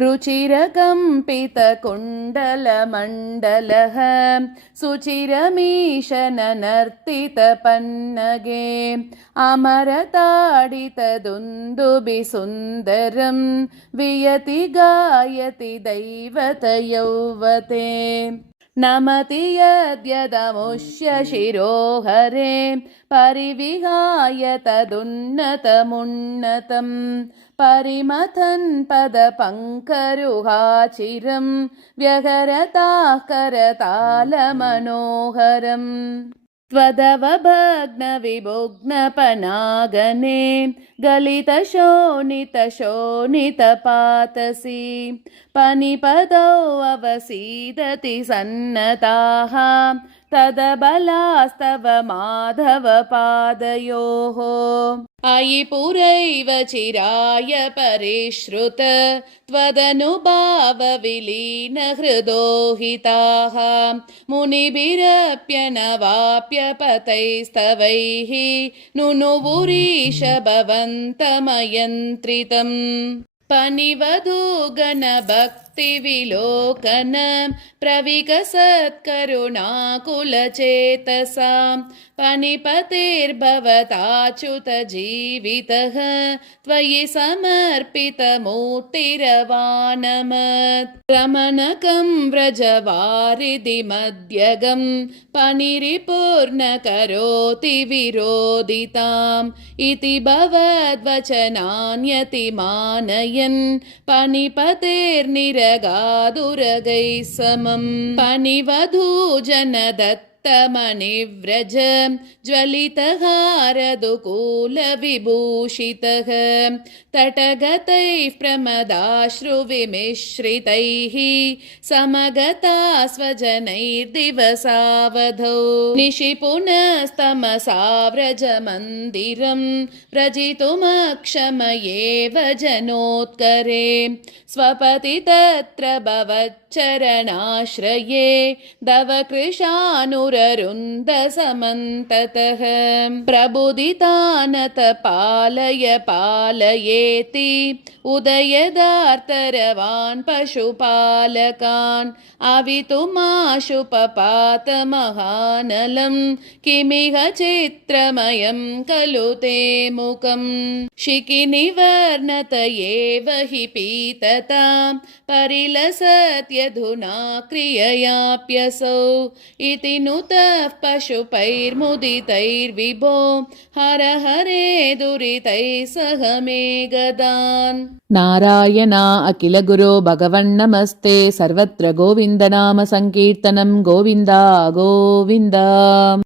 रुचिरकम्पितकुण्डलमण्डलः सुचिरमीशननर्तितपन्नगे अमरताडितदुन्दुभिसुन्दरं वियति गायति दैवतयौवते नमति यद्यदमुष्य शिरोहरे परिविहाय तदुन्नतमुन्नतं परिमथन् पदपङ्करुहाचिरं व्यहरताः करतालमनोहरम् त्वदवभग्नविभुग्नपनागने गलितशोणितशोणितपातसि पनिपदौ अवसीदति सन्नताः तदबलास्तव माधवपादयोः अयि पुरैव चिराय परिश्रुत त्वदनुभावविलीनहृदोहिताः मुनिभिरप्यनवाप्यपतैस्तवैः नुनुवुरीश भवन्तमयन्त्रितम् पनिवधूगणभक्तिविलोकन प्रविकसत्करुणाकुलचेतसां पनिपतिर्भवताच्युतजीवितः त्वयि समर्पितमूर्तिरवानमत् रमणकं व्रजवारिधिमध्यगं पनिरिपूर्णकरोति विरोधिताम् इति भवद्वचनान्यतिमानयन् पनिपतेर्निरगादुरगैः समं पनिवधूजनदत्तमणिव्रज ज्वलितहारदुकूलविभूषितः तटगतैः प्रमदाश्रुविमिश्रितैः समगता स्वजनैर्दिवसावधौ निशिपुनस्तमसा व्रजमन्दिरं व्रजितुमक्षमयेव जनोत्करे स्वपति तत्र भवच्चरणाश्रये दवकृशानुररुन्दसमन्ततः प्रबुदितानत पालय पालयेति उदयदार्तरवान् पशुपालकान् अवितुमाशुपपात महानलं किमिह चित्रमयं खलु ते मुखं शिखिनिवर्णत एव हि पीततां परिलसत्यधुना क्रिययाप्यसौ इति नुतः पशुपैर्मुदितैर्विभो हर हरे दुरितैः सह मे गदान् नारायणा अखिल गुरो भगवन्नमस्ते सर्वत्र गोविन्दनाम संकीर्तनं गोविन्दा गोविन्दा।